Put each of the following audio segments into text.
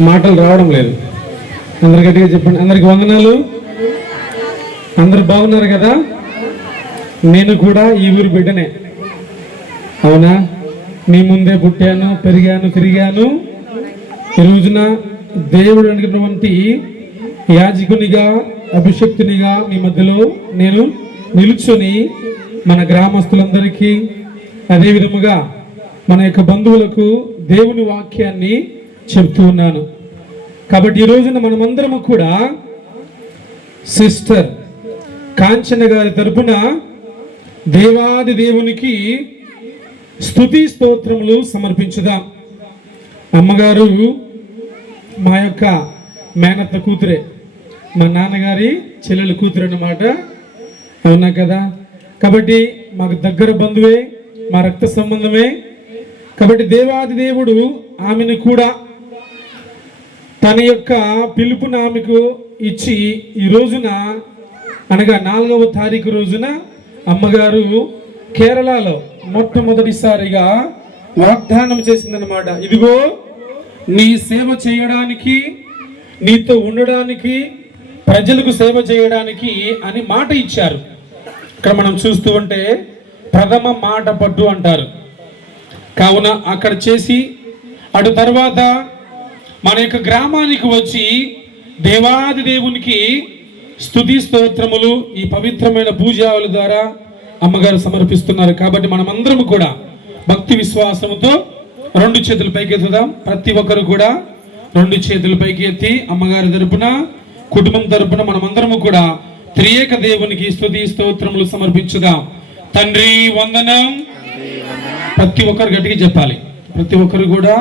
మాటలు రావడం లేదు. అందరు గట్టిగా చెప్పండి. అందరికి వందనాలు. అందరు బాగున్నారు కదా? నేను కూడా ఈ ఊరు బిడ్డనే. అవునా? మీ ముందే పుట్టాను పెరిగాను తిరిగాను. ఈ రోజున దేవుడు అడిగినటువంటి యాజకునిగా అభిషక్తునిగా మీ మధ్యలో నేను నిలుచొని మన గ్రామస్తులందరికీ అదే విధముగా మన యొక్క బంధువులకు దేవుని వాక్యాన్ని చెప్తూ ఉన్నాను. కాబట్టి ఈ రోజున మనమందరము కూడా సిస్టర్ కాంచన గారి తరపున దేవాది దేవునికి స్తుతి స్తోత్రములు సమర్పించుదాం. అమ్మగారు మా యొక్క మేనత్త కూతురే మా నాన్నగారి చెల్లెల కూతురు అన్నమాట అవునా కదా? కాబట్టి మాకు దగ్గర బంధువే మా రక్త సంబంధమే కాబట్టి దేవాది దేవుడు ఆమెను కూడా తన యొక్క పిలుపును ఆమెకు ఇచ్చి ఈ రోజున అనగా నాలుగవ తారీఖు రోజున అమ్మగారు కేరళలో మొట్టమొదటిసారిగా వాగ్దానం చేసిందనమాట ఇదిగో నీ సేవ చేయడానికి నీతో ఉండడానికి ప్రజలకు సేవ చేయడానికి అని మాట ఇచ్చారు. ఇక్కడ మనం చూస్తూ ఉంటే ప్రథమ మాట పట్టు అంటారు. కావున అక్కడ చేసి అటు తర్వాత మన యొక్క గ్రామానికి వచ్చి దేవాది దేవునికి స్తుతి స్తోత్రములు ఈ పవిత్రమైన పూజావుల ద్వారా అమ్మగారు సమర్పిస్తున్నారు. కాబట్టి మనమందరం కూడా భక్తి విశ్వాసంతో రెండు చేతులు పైకి ఎత్తుదాం ప్రతి ఒక్కరు కూడా రెండు చేతులు పైకి ఎత్తి అమ్మగారి తరపున కుటుంబం తరపున మనమందరము కూడా త్రియేక దేవునికి స్థుతి స్తోత్రములు సమర్పించుదాం. తండ్రి వందనం. ప్రతి ఒక్కరు గట్టిగా చెప్పాలి. ప్రతి ఒక్కరు కూడా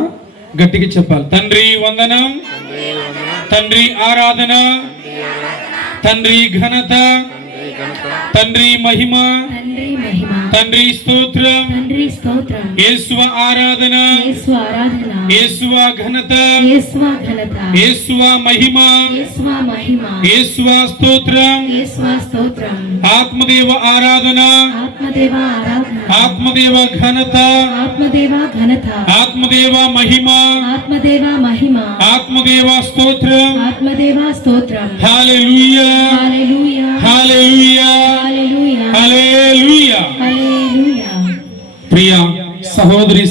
గట్టిగా చెప్పాలి. తండ్రి వందనం తండ్రి ఆరాధన తండ్రి ఘనత తండ్రి మహిమ తండ్రి మహిమ తండ్రి స్తోత్రం తండ్రి స్తోత్రం యేసువ ఆరాధన యేసు ఆరాధన యేసువ ఘనత యేసువ ఘనత యేసువ మహిమ యేసువ మహిమ యేసువ స్తోత్రం యేసువ స్తోత్రం ఆత్మదేవ ఆరాధన ఆత్మదేవ ఆరాధన ఆత్మదేవ ఘనత ఆత్మదేవ ఘనత ఆత్మదేవ మహిమ ఆత్మదేవ మహిమ ఆత్మదేవ స్తోత్రం ఆత్మదేవ స్తోత్రం హల్లెలూయా హల్లెలూయా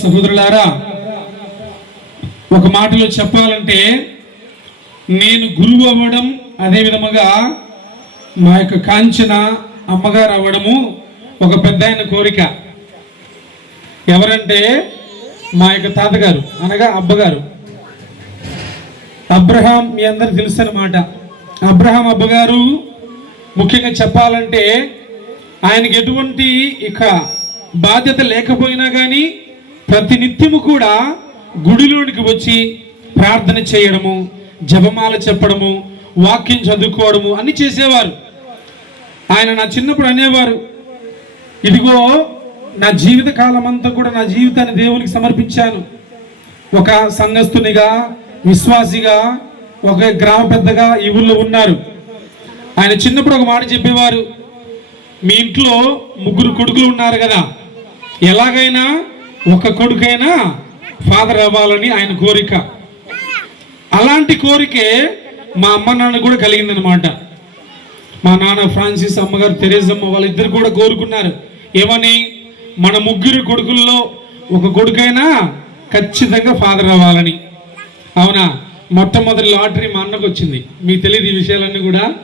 సహోదరులారా ఒక మాటలో చెప్పాలంటే నేను గురువు అవ్వడం అదే విధముగా మా యొక్క కాంచన అమ్మగారు అవ్వడము ఒక పెద్ద ఆయన కోరిక. ఎవరంటే మా యొక్క తాతగారు అనగా అబ్బగారు. అబ్రహాం మీ అందరికి తెలుసు అనమాట అబ్రహాం అబ్బగారు ముఖ్యంగా చెప్పాలంటే ఆయనకి ఎటువంటి ఇక బాధ్యత లేకపోయినా కానీ ప్రతి నిత్యము కూడా గుడిలోనికి వచ్చి ప్రార్థన చేయడము జపమాల చెప్పడము వాక్యం చదువుకోవడము అన్ని చేసేవారు. ఆయన నా చిన్నప్పుడు అనేవారు ఇదిగో నా జీవిత కాలం అంతా కూడా నా జీవితాన్ని దేవునికి సమర్పించాను. ఒక సంఘస్థునిగా విశ్వాసిగా ఒక గ్రామ పెద్దగా ఈ ఊళ్ళో ఉన్నారు. ఆయన చిన్నప్పుడు ఒక మాట చెప్పేవారు మీ ఇంట్లో ముగ్గురు కొడుకులు ఉన్నారు కదా ఎలాగైనా ఒక కొడుకైనా ఫాదర్ అవ్వాలని ఆయన కోరిక. అలాంటి కోరికే మా అమ్మ నాన్న కూడా కలిగిందనమాట మా నాన్న ఫ్రాన్సిస్ అమ్మగారు తెరేజమ్మ వాళ్ళిద్దరు కూడా కోరుకున్నారు. ఏమని? మన ముగ్గురు కొడుకుల్లో ఒక కొడుకైనా ఖచ్చితంగా ఫాదర్ అవ్వాలని. అవునా? మొట్టమొదటి లాటరీ మా అన్నకు వచ్చింది. మీకు తెలియదు ఈ విషయాలన్నీ కూడా.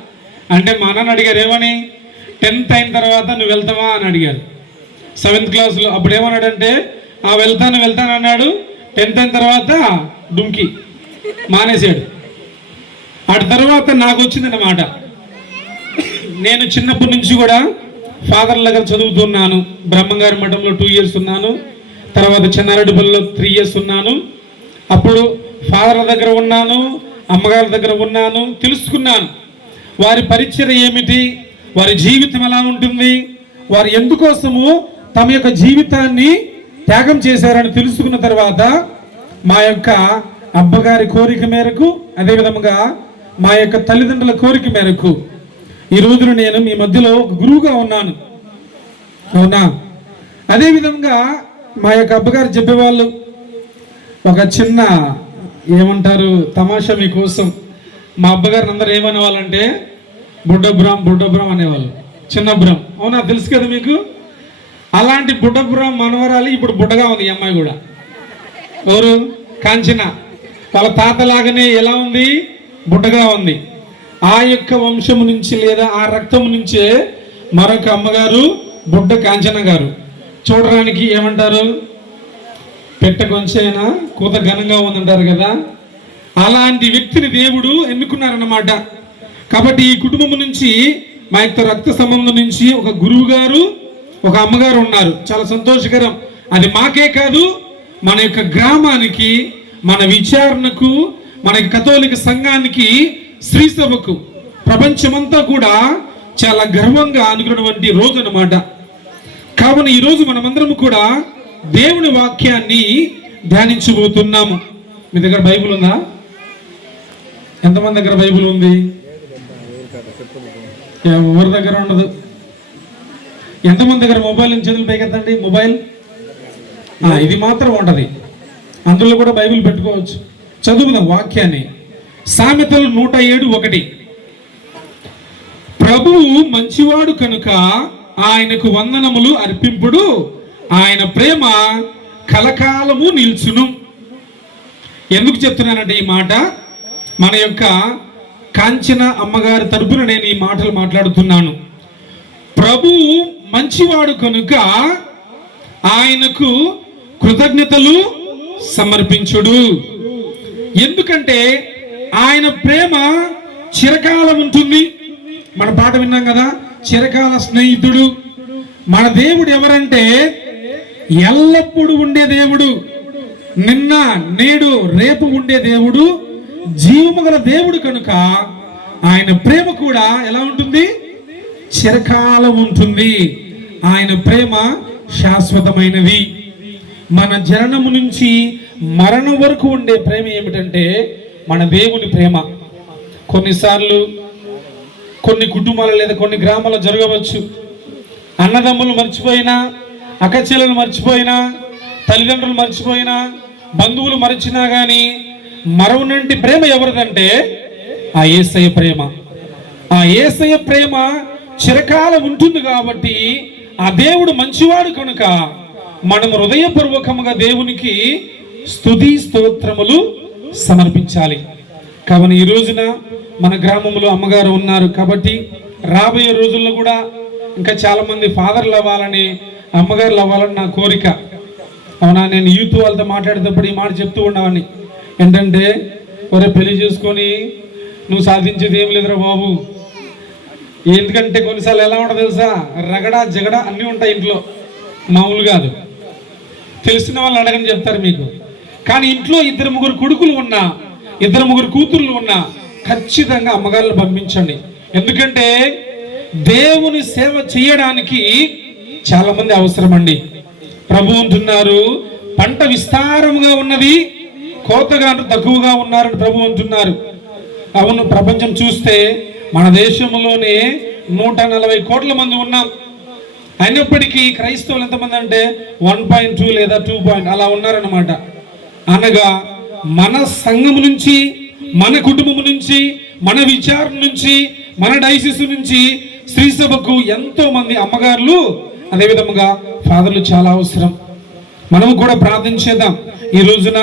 అంటే మా నాన్న అడిగారు ఏమని? టెన్త్ అయిన తర్వాత నువ్వు వెళ్తావా? అని అడిగారు. సెవెంత్ క్లాస్లో అప్పుడు ఏమన్నాడంటే ఆ వెళ్తాను వెళ్తాను అన్నాడు. టెన్త్ అయిన తర్వాత డుంకి మానేశాడు. అటు తర్వాత నాకు వచ్చిందన్నమాట. నేను చిన్నప్పటి నుంచి కూడా ఫాదర్ దగ్గర చదువుతున్నాను. బ్రహ్మంగారి మఠంలో టూ ఇయర్స్ ఉన్నాను. తర్వాత చెన్నారెడ్డిపల్లిలో త్రీ ఇయర్స్ ఉన్నాను. అప్పుడు ఫాదర్ దగ్గర ఉన్నాను అమ్మగారి దగ్గర ఉన్నాను తెలుసుకున్నాను. వారి పరిచయం ఏమిటి? వారి జీవితం ఎలా ఉంటుంది? వారు ఎందుకోసము తమ యొక్క జీవితాన్ని త్యాగం చేశారని తెలుసుకున్న తర్వాత మా యొక్క అబ్బగారి కోరిక మేరకు అదేవిధముగా మా యొక్క తల్లిదండ్రుల కోరిక మేరకు ఈ రోజున నేను మీ మధ్యలో గురువుగా ఉన్నాను. అవునా? అదేవిధంగా మా యొక్క అబ్బగారు చెప్పేవాళ్ళు ఒక చిన్న ఏమంటారు తమాషా మీకోసం మా అబ్బగారిని అందరూ ఏమనేవాళ్ళంటే బుడ్డబ్రాం బుడ్డబ్రాం అనేవాళ్ళు చిన్నబ్రాం అవునా? తెలుసు కదా మీకు? అలాంటి బుడ్డపురం మనవరాలు ఇప్పుడు బుడ్డగా ఉంది ఈ అమ్మాయి కూడా. ఎవరు? కాంచన. వాళ్ళ తాతలాగానే ఎలా ఉంది? బుడ్డగా ఉంది. ఆ యొక్క వంశము నుంచి లేదా ఆ రక్తము నుంచే మరొక అమ్మగారు బుడ్డ కాంచన గారు. చూడడానికి ఏమంటారు? పెట్ట కొంచెైనా కూత ఘనంగా ఉందంటారు కదా. అలాంటి వ్యక్తిని దేవుడు ఎన్నుకున్నారన్నమాట. కాబట్టి ఈ కుటుంబం నుంచి మా యొక్క రక్త సంబంధం నుంచి ఒక గురువు గారు ఒక అమ్మగారు ఉన్నారు. చాలా సంతోషకరం. అది మాకే కాదు మన యొక్క గ్రామానికి మన విచారణకు మన కథోలిక సంఘానికి శ్రీసభకు ప్రపంచమంతా కూడా చాలా గర్వంగా అనుకున్నటువంటి రోజు అన్నమాట కావున ఈరోజు మనమందరం కూడా దేవుని వాక్యాన్ని ధ్యానించబోతున్నాము. మీ దగ్గర బైబిల్ ఉందా? ఎంతమంది దగ్గర బైబిల్ ఉంది? ఎవరి దగ్గర ఉండదు. ఎంతమంది దగ్గర మొబైల్ నుంచి చేతులు పైకెత్తండి? మొబైల్ ఇది మాత్రం ఉంటుంది. అందులో కూడా బైబిల్ పెట్టుకోవచ్చు. చదువుదాం వాక్యాన్ని. సామెతలు నూట ఏడు ఒకటి. ప్రభువు మంచివాడు కనుక ఆయనకు వందనములు అర్పింపుడు. ఆయన ప్రేమ కలకాలము నిల్చును. ఎందుకు చెప్తున్నానంటే ఈ మాట? మన యొక్క కాంచన అమ్మగారి తరపున నేను ఈ మాటలు మాట్లాడుతున్నాను. ప్రభు మంచివాడు కనుక ఆయనకు కృతజ్ఞతలు సమర్పించుడు. ఎందుకంటే ఆయన ప్రేమ చిరకాలం ఉంటుంది. మన పాట విన్నాం కదా? చిరకాల స్నేహితుడు. మన దేవుడు ఎవరంటే ఎల్లప్పుడూ ఉండే దేవుడు. నిన్న నేడు రేపు ఉండే దేవుడు. జీవము గల దేవుడు కనుక ఆయన ప్రేమ కూడా ఎలా ఉంటుంది? చిరకాలం ఉంటుంది. ఆయన ప్రేమ శాశ్వతమైనది. మన జననము నుంచి మరణం వరకు ఉండే ప్రేమ ఏమిటంటే మన దేవుని ప్రేమ. కొన్నిసార్లు కొన్ని కుటుంబాలు లేదా కొన్ని గ్రామాల్లో జరగవచ్చు. అన్నదమ్ములు మర్చిపోయినా అక్కచెల్లెలు మర్చిపోయినా తల్లిదండ్రులు మర్చిపోయినా బంధువులు మరిచినా కానీ మరవనంటి ప్రేమ ఎవరిదంటే ఆ ఏసయ్య ప్రేమ. ఆ ఏసయ ప్రేమ చిరకాలం ఉంటుంది కాబట్టి ఆ దేవుడు మంచివాడు కనుక మనం హృదయపూర్వకముగా దేవునికి స్థుతి స్తోత్రములు సమర్పించాలి. కావున ఈ రోజున మన గ్రామంలో అమ్మగారు ఉన్నారు కాబట్టి రాబోయే రోజుల్లో కూడా ఇంకా చాలా మంది ఫాదర్లు అవ్వాలని అమ్మగారులు అవ్వాలని నా కోరిక. అవునా? నేను యూత్ వాళ్ళతో మాట్లాడేటప్పుడు ఈ మాట చెప్తూ ఉండేవాడిని. ఏంటంటే ఒరే పెళ్ళి చేసుకొని నువ్వు సాధించేది ఏం లేదురా బాబు. ఎందుకంటే కొన్నిసార్లు ఎలా ఉంటుంది తెలుసా? రగడ జగడ అన్నీ ఉంటాయి ఇంట్లో. మామూలు కాదు. తెలిసిన వాళ్ళు అడగని చెప్తారు మీకు. కానీ ఇంట్లో ఇద్దరు ముగ్గురు కొడుకులు ఉన్నా ఇద్దరు ముగ్గురు కూతుర్లు ఉన్నా ఖచ్చితంగా అమ్మగారులు పంపించండి. ఎందుకంటే దేవుని సేవ చేయడానికి చాలా మంది అవసరం అండి ప్రభు అంటున్నారు పంట విస్తారముగా ఉన్నది కోతగా తక్కువగా ఉన్నారని ప్రభు అంటున్నారు. అవును ప్రపంచం చూస్తే మన దేశంలోనే నూట నలభై కోట్ల మంది ఉన్నాం అయినప్పటికీ క్రైస్తవులు ఎంతమంది అంటే వన్ పాయింట్ టూ లేదా టూ పాయింట్ అలా ఉన్నారన్నమాట. అనగా మన సంఘం నుంచి మన కుటుంబం నుంచి మన విచారం నుంచి మన డైసిస్ నుంచి స్త్రీ సభకు ఎంతో మంది అమ్మగారులు అదేవిధముగా ఫాదర్లు చాలా అవసరం. మనము కూడా ప్రార్థన చేద్దాం. ఈ రోజున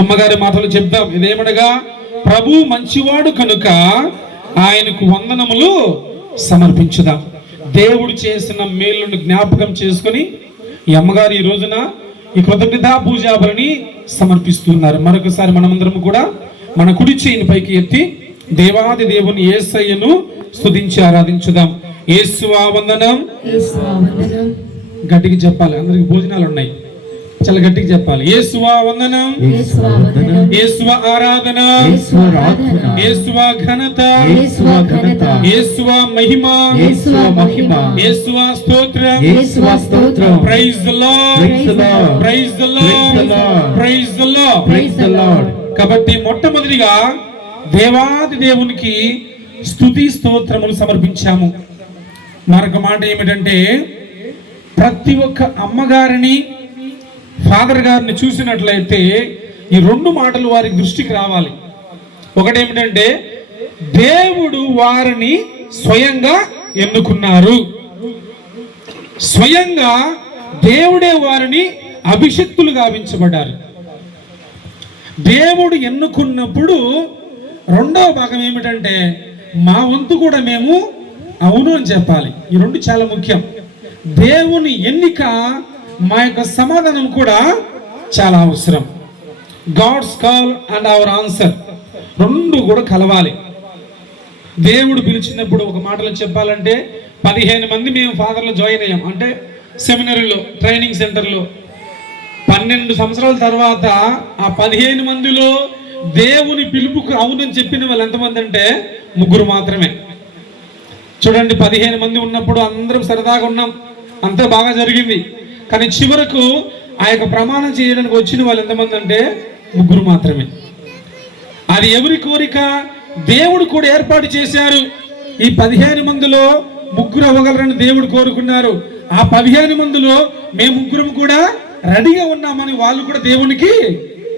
అమ్మగారి మాటలు చెప్దాం. ఇదేమనగా ప్రభు మంచివాడు కనుక ఆయనకు వందనములు సమర్పించుదాం. దేవుడు చేసిన మేలును జ్ఞాపకం చేసుకొని ఈ అమ్మగారు ఈ రోజున ఈ కృతజ్ఞతా పూజాబలిని సమర్పిస్తున్నారు. మరొకసారి మనమందరం కూడా మన కుడి చేయిని పైకి ఎత్తి దేవాది దేవుని ఏసయ్యను స్తుతించి ఆరాధించుదాం. యేసువా వందనం. గట్టిగా చెప్పాలి. అందరికి భోజనాలు ఉన్నాయి. చాలా గట్టిగా చెప్పాలి. యేసువా వందనం. ఆరాధన. యేసువా ఘనత. యేసువా మహిమ. యేసువా మహిమ. యేసువ స్తోత్రం. యేసువా స్తోత్రం. Praise the Praise the Lord. Praise the Praise the Lord. Praise the Praise the Lord. కాబట్టి మొట్టమొదటిగా దేవాది దేవునికి స్తుతి స్తోత్రములు సమర్పించాము. మరొక మాట ఏమిటంటే ప్రతి ఒక్క అమ్మగారిని ఫాదర్ గారిని చూసినట్లయితే ఈ రెండు మాటలు వారి దృష్టికి రావాలి. ఒకటేమిటంటే దేవుడు వారిని స్వయంగా ఎన్నుకున్నారు. స్వయంగా దేవుడే వారిని అభిషక్తులు గావించబడ్డారు. దేవుడు ఎన్నుకున్నప్పుడు రెండవ భాగం ఏమిటంటే మా వంతు కూడా మేము అవును అని చెప్పాలి. ఈ రెండు చాలా ముఖ్యం. దేవుని ఎన్నిక మా యొక్క సమాధానం కూడా చాలా అవసరం. God's call and our answer రెండు కూడా కలవాలి. దేవుడు పిలిచినప్పుడు ఒక మాటలో చెప్పాలంటే పదిహేను మంది మేము ఫాదర్లో జాయిన్ అయ్యాం. అంటే సెమినరీలో ట్రైనింగ్ సెంటర్లో పన్నెండు సంవత్సరాల తర్వాత ఆ పదిహేను మందిలో దేవుని పిలుపుకు అవునని చెప్పిన వాళ్ళు ఎంతమంది అంటే ముగ్గురు మాత్రమే. చూడండి పదిహేను మంది ఉన్నప్పుడు అందరం సరదాగా ఉన్నాం. అంతా బాగా జరిగింది. కానీ చివరకు ఆ యొక్క ప్రమాణం చేయడానికి వచ్చిన వాళ్ళు ఎంతమంది అంటే ముగ్గురు మాత్రమే. అది ఎవరి కోరిక? దేవుడు కూడా ఏర్పాటు చేశారు. ఈ పదిహేను మందిలో ముగ్గురు అవ్వగలరని దేవుడు కోరుకున్నారు. ఆ పదిహేను మందిలో మేము ముగ్గురం కూడా రెడీగా ఉన్నామని వాళ్ళు కూడా దేవునికి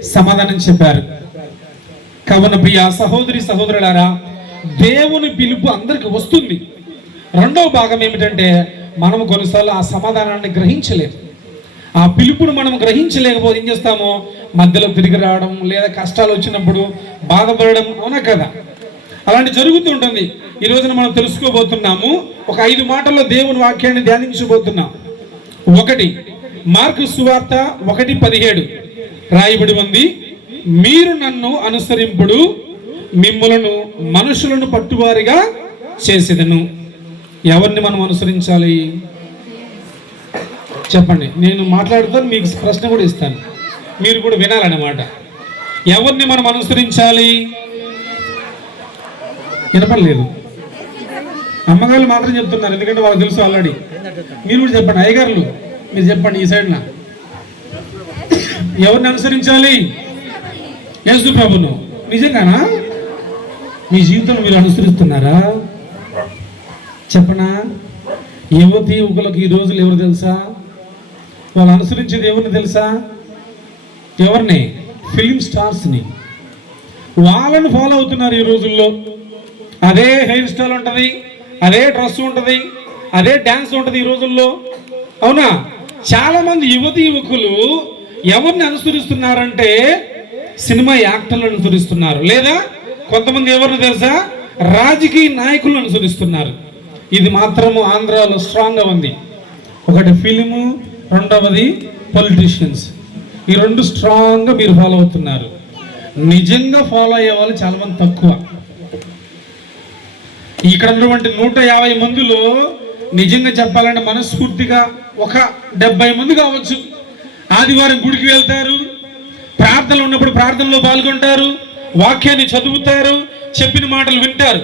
సమాధానం చెప్పారు. కవన ప్రియ సహోదరి సహోదరులారా దేవుని పిలుపు అందరికి వస్తుంది. రెండవ భాగం ఏమిటంటే మనము కొన్నిసార్లు ఆ సమాధానాన్ని గ్రహించలేదు ఆ పిలుపును మనం గ్రహించలేకపోతే ఏం చేస్తామో? మధ్యలో తిరిగి రావడం లేదా కష్టాలు వచ్చినప్పుడు బాధపడడం అవునా కదా? అలాంటి జరుగుతూ ఉంటుంది. ఈ రోజున మనం తెలుసుకోబోతున్నాము ఒక ఐదు మాటల్లో దేవుని వాక్యాన్ని ధ్యానించబోతున్నాం. ఒకటి మార్కు సువార్త ఒకటి పదిహేడు. రాయబడి ఉంది మీరు నన్ను అనుసరింపుడు మిమ్ములను మనుషులను పట్టువారిగా చేసేదను. ఎవరిని మనం అనుసరించాలి? చెప్పండి. నేను మాట్లాడుతాను మీకు ప్రశ్న కూడా ఇస్తాను. మీరు కూడా వినాలన్నమాట. ఎవరిని మనం అనుసరించాలి? వినపడలేదు. అమ్మగారు మాత్రం చెప్తున్నారు ఎందుకంటే వాళ్ళకి తెలుసు ఆల్రెడీ మీరు కూడా చెప్పండి. అయ్యగారులు మీరు చెప్పండి ఈ సైడ్న ఎవరిని అనుసరించాలి? యేసు ప్రభును నిజంగానా? మీ జీవితంలో మీరు అనుసరిస్తున్నారా? చెప్పనా? యువతి యువకులకు ఈ రోజులు ఎవరు తెలుసా? వాళ్ళు అనుసరించేది ఎవరిని తెలుసా? ఎవరిని? ఫిలిం స్టార్స్ని. వాళ్ళని ఫాలో అవుతున్నారు ఈ రోజుల్లో. అదే హెయిర్ స్టైల్ ఉంటుంది అదే డ్రెస్ ఉంటుంది అదే డ్యాన్స్ ఉంటుంది ఈ రోజుల్లో. అవునా? చాలామంది యువతి యువకులు ఎవరిని అనుసరిస్తున్నారంటే సినిమా యాక్టర్లను అనుసరిస్తున్నారు. లేదా కొంతమంది ఎవరిని తెలుసా? రాజకీయ నాయకులను అనుసరిస్తున్నారు. ఇది మాత్రము ఆంధ్రాలో స్ట్రాంగ్గా ఉంది. ఒకటి ఫిలిము రెండవది పొలిటీషియన్స్ ఈ రెండు స్ట్రాంగ్గా మీరు ఫాలో అవుతున్నారు. నిజంగా ఫాలో అయ్యే వాళ్ళు చాలామంది తక్కువ. ఇక్కడ ఉన్నటువంటి నూట యాభై మందిలో నిజంగా చెప్పాలంటే మనస్ఫూర్తిగా ఒక డెబ్బై మంది కావచ్చు. ఆదివారం గుడికి వెళ్తారు. ప్రార్థనలు ఉన్నప్పుడు ప్రార్థనలో పాల్గొంటారు. వాక్యాన్ని చదువుతారు. చెప్పిన మాటలు వింటారు.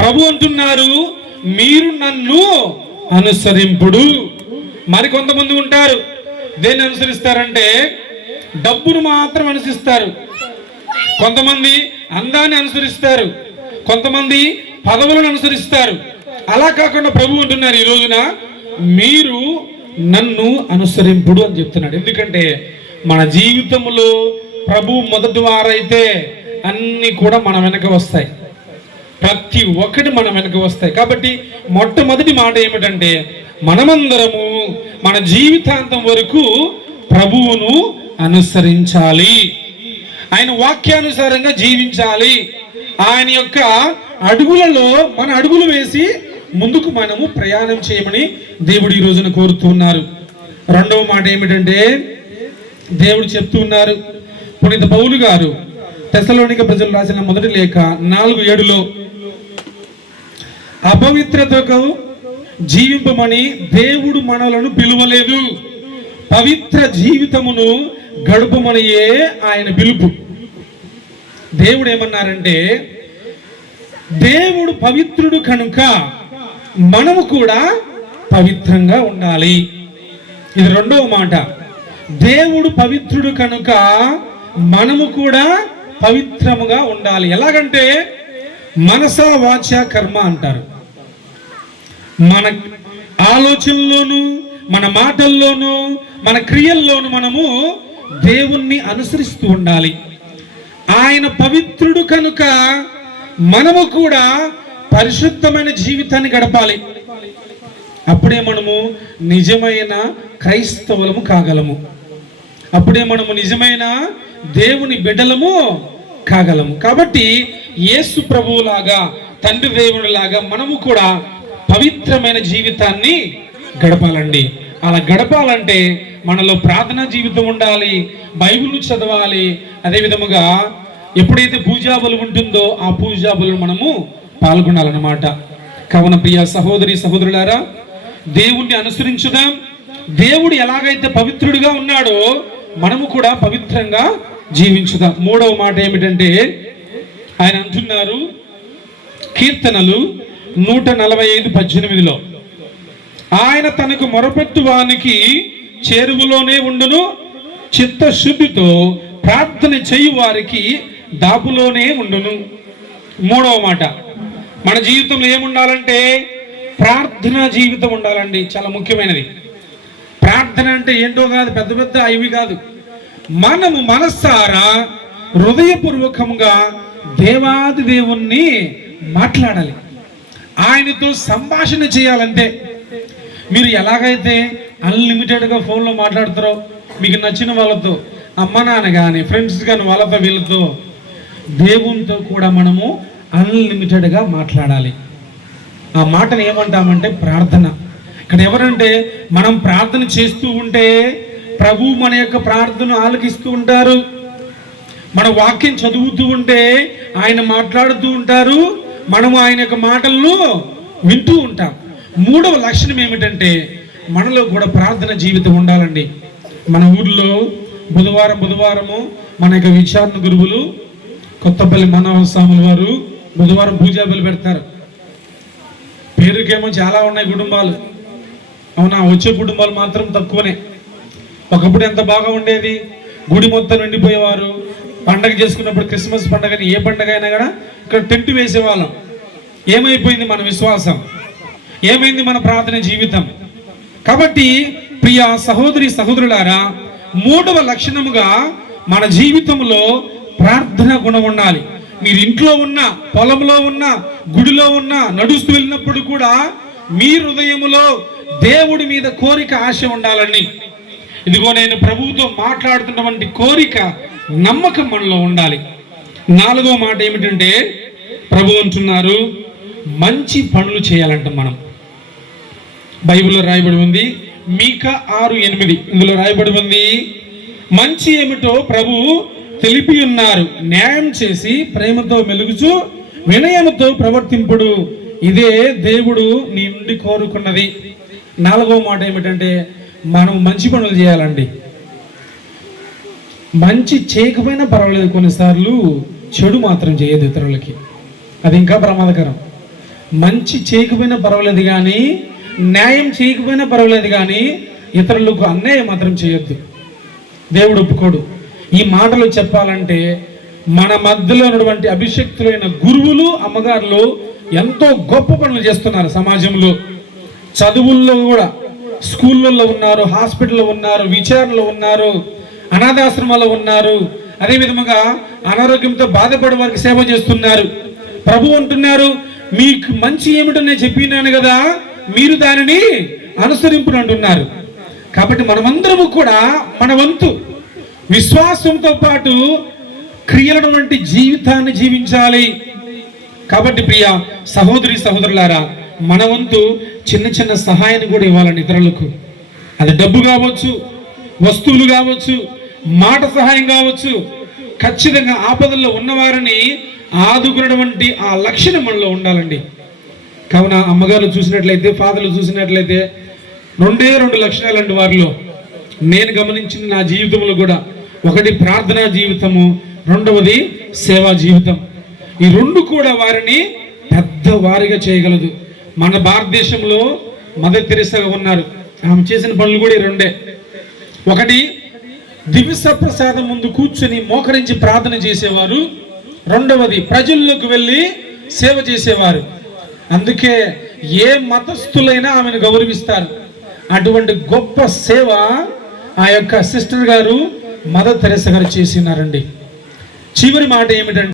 ప్రభు అంటున్నారు మీరు నన్ను అనుసరింపుడు. మరి కొంతమంది ఉంటారు దేన్ని అనుసరిస్తారంటే డబ్బును మాత్రం అనుసరిస్తారు. కొంతమంది అందాన్ని అనుసరిస్తారు కొంతమంది పదవులను అనుసరిస్తారు. అలా కాకుండా ప్రభు అంటున్నారు ఈ రోజున మీరు నన్ను అనుసరింపుడు అని చెప్తున్నాడు. ఎందుకంటే మన జీవితంలో ప్రభు మొదటి వారైతే అన్నీ కూడా మన వెనక వస్తాయి. ప్రతి ఒక్కటి మన వెనక వస్తాయి. కాబట్టి మొట్టమొదటి మాట ఏమిటంటే మనమందరము మన జీవితాంతం వరకు ప్రభువును అనుసరించాలి. ఆయన వాక్యానుసారంగా జీవించాలి. ఆయన యొక్క అడుగులలో మన అడుగులు వేసి ముందుకు మనము ప్రయాణం చేయమని దేవుడు ఈ రోజున కోరుతున్నారు రెండవ మాట ఏమిటంటే దేవుడు చెప్తూ ఉన్నారు. పునీత పౌలు గారు తెసలోనిక ప్రజలు రాసిన మొదటి లేఖ నాలుగు ఏడులో అపవిత్రతకు జీవింపమని దేవుడు మనలను పిలువలేదు. పవిత్ర జీవితమును గడుపమనియే ఆయన పిలుపు. దేవుడు ఏమన్నారంటే దేవుడు పవిత్రుడు కనుక మనము కూడా పవిత్రంగా ఉండాలి. ఇది రెండవ మాట. దేవుడు పవిత్రుడు కనుక మనము కూడా పవిత్రముగా ఉండాలి. ఎలాగంటే మనస వాచ కర్మ అంటారు. మన ఆలోచనలోనూ మన మాటల్లోనూ మన క్రియల్లోనూ మనము దేవుణ్ణి అనుసరిస్తూ ఉండాలి. ఆయన పవిత్రుడు కనుక మనము కూడా పరిశుద్ధమైన జీవితాన్ని గడపాలి. అప్పుడే మనము నిజమైన క్రైస్తవులము కాగలము. అప్పుడే మనము నిజమైన దేవుని బిడ్డలము కాగలము. కాబట్టి యేసు ప్రభువులాగా తండ్రి దేవునిలాగా మనము కూడా పవిత్రమైన జీవితాన్ని గడపాలండి. అలా గడపాలంటే మనలో ప్రార్థనా జీవితం ఉండాలి బైబిల్ చదవాలి. అదే విధముగా ఎప్పుడైతే పూజాబలు ఉంటుందో ఆ పూజాబలు మనము పాల్గొనాలన్నమాట. కావున ప్రియ సహోదరి సహోదరులారా దేవుణ్ణి అనుసరించుదాం. దేవుడు ఎలాగైతే పవిత్రుడిగా ఉన్నాడో మనము కూడా పవిత్రంగా జీవించుట మూడవ మాట ఏమిటంటే ఆయన అంటున్నారు కీర్తనలు నూట నలభై ఐదు పద్దెనిమిదిలో ఆయన తనకు మొరపెట్టు వానికి చేరువులోనే ఉండును చిత్తశుద్ధితో ప్రార్థన చేయు వారికి దాపులోనే ఉండును. మూడవ మాట మన జీవితంలో ఏముండాలంటే ప్రార్థనా జీవితం ఉండాలండి చాలా ముఖ్యమైనది. ప్రార్థన అంటే ఏంటో కాదు పెద్ద పెద్ద ఇవి కాదు. మనము మనస్సారా హృదయపూర్వకంగా దేవాది దేవుణ్ణి మాట్లాడాలి. ఆయనతో సంభాషణ చేయాలంటే మీరు ఎలాగైతే అన్లిమిటెడ్గా ఫోన్లో మాట్లాడుతారో మీకు నచ్చిన వాళ్ళతో అమ్మ నాన్న కానీ ఫ్రెండ్స్ కానీ వాళ్ళతో వీళ్ళతో దేవునితో కూడా మనము అన్లిమిటెడ్గా మాట్లాడాలి. ఆ మాటను ఏమంటామంటే ప్రార్థన. ఇక్కడ ఎవరంటే మనం ప్రార్థన చేస్తూ ఉంటే ప్రభు మన యొక్క ప్రార్థన ఆలకిస్తూ ఉంటారు. మన వాక్యం చదువుతూ ఉంటే ఆయన మాట్లాడుతూ ఉంటారు. మనము ఆయన యొక్క మాటలను వింటూ ఉంటాం. మూడవ లక్షణం ఏమిటంటే మనలో కూడా ప్రార్థన జీవితం ఉండాలండి. మన ఊర్లో బుధవారం బుధవారము మన యొక్క విచారణ గురువులు కొత్తపల్లి మనవ స్వాముల వారు బుధవారం పూజాబులు పెడతారు. పేరుకేమో చాలా ఉన్నాయి కుటుంబాలు. అవునా? వచ్చే కుటుంబాలు మాత్రం తక్కువనే. ఒకప్పుడు ఎంత బాగా ఉండేది? గుడి మొత్తం నిండిపోయేవారు. పండగ చేసుకున్నప్పుడు క్రిస్మస్ పండగని ఏ పండగ అయినా కూడా ఇక్కడ టెంట్ వేసేవాళ్ళం. ఏమైపోయింది మన విశ్వాసం? ఏమైంది మన ప్రార్థన జీవితం? కాబట్టి ప్రియ సహోదరి సహోదరులారా మూడవ లక్షణముగా మన జీవితంలో ప్రార్థన గుణం ఉండాలి. మీరు ఇంట్లో ఉన్న పొలంలో ఉన్న గుడిలో ఉన్న నడుస్తూ వెళ్ళినప్పుడు కూడా మీ హృదయములో దేవుడి మీద కోరిక ఆశ ఉండాలని. ఇదిగో నేను ప్రభువుతో మాట్లాడుతున్నటువంటి కోరిక నమ్మకం మనలో ఉండాలి. నాలుగో మాట ఏమిటంటే ప్రభు అంటున్నారు మంచి పనులు చేయాలంట మనం. బైబిల్లో రాయబడి ఉంది మీక ఆరు ఎనిమిది. ఇందులో రాయబడి ఉంది మంచి ఏమిటో ప్రభు తెలిపి ఉన్నారు. న్యాయం చేసి ప్రేమతో మెలుగుచు వినయముతో ప్రవర్తింపుడు. ఇదే దేవుడు నీ నుండి కోరుకున్నది. నాలుగో మాట ఏమిటంటే మనం మంచి పనులు చేయాలండి. మంచి చేయకపోయినా పర్వాలేదు కొన్నిసార్లు చెడు మాత్రం చేయదు ఇతరులకి. అది ఇంకా ప్రమాదకరం. మంచి చేయకపోయినా పర్వాలేదు కానీ న్యాయం చేయకపోయినా పర్వాలేదు కానీ ఇతరులకు అన్యాయం మాత్రం చేయొద్దు. దేవుడు ఒప్పుకోడు. ఈ మాటలు చెప్పాలంటే మన మధ్యలో ఉన్నటువంటి అభిషక్తులైన గురువులు అమ్మగారులు ఎంతో గొప్ప పనులు చేస్తున్నారు సమాజంలో. చదువుల్లో కూడా. స్కూళ్ళల్లో ఉన్నారు హాస్పిటల్లో ఉన్నారు విచారణలో ఉన్నారు అనాథాశ్రమాల్లో ఉన్నారు. అదే విధముగా అనారోగ్యంతో బాధపడే వారికి సేవ చేస్తున్నారు. ప్రభు అంటున్నారు మీకు మంచి ఏమిటో నేను చెప్పినాను కదా మీరు దానిని అనుసరింపుని అంటున్నారు. కాబట్టి మనమందరము కూడా మన వంతు విశ్వాసంతో పాటు క్రియలను వంటి జీవితాన్ని జీవించాలి. కాబట్టి ప్రియ సహోదరి సహోదరులారా మన వంతు చిన్న చిన్న సహాయాన్ని కూడా ఇవ్వాలండి ఇతరులకు. అది డబ్బు కావచ్చు వస్తువులు కావచ్చు మాట సహాయం కావచ్చు ఖచ్చితంగా ఆపదల్లో ఉన్నవారిని ఆదుకున్నటువంటి ఆ లక్షణం మనలో ఉండాలండి. కావున అమ్మగారు చూసినట్లయితే ఫాదర్లు చూసినట్లయితే రెండే రెండు లక్షణాలండి వారిలో. నేను గమనించిన నా జీవితంలో కూడా ఒకటి ప్రార్థనా జీవితము రెండవది సేవా జీవితం. ఈ రెండు కూడా వారిని పెద్దవారిగా చేయగలదు. మన భారతదేశంలో మదర్ తెరిసగా ఉన్నారు. ఆమె చేసిన పనులు కూడా రెండే. ఒకటి దివ్య ప్రసాదం ముందు కూర్చొని మోకరించి ప్రార్థన చేసేవారు. రెండవది ప్రజల్లోకి వెళ్ళి సేవ చేసేవారు. అందుకే ఏ మతస్థులైనా ఆమెను గౌరవిస్తారు. అటువంటి గొప్ప సేవ ఆ యొక్క సిస్టర్ గారు మదర్ తెరస గారు చేసినారండి. చివరి మాట ఏమిటంటే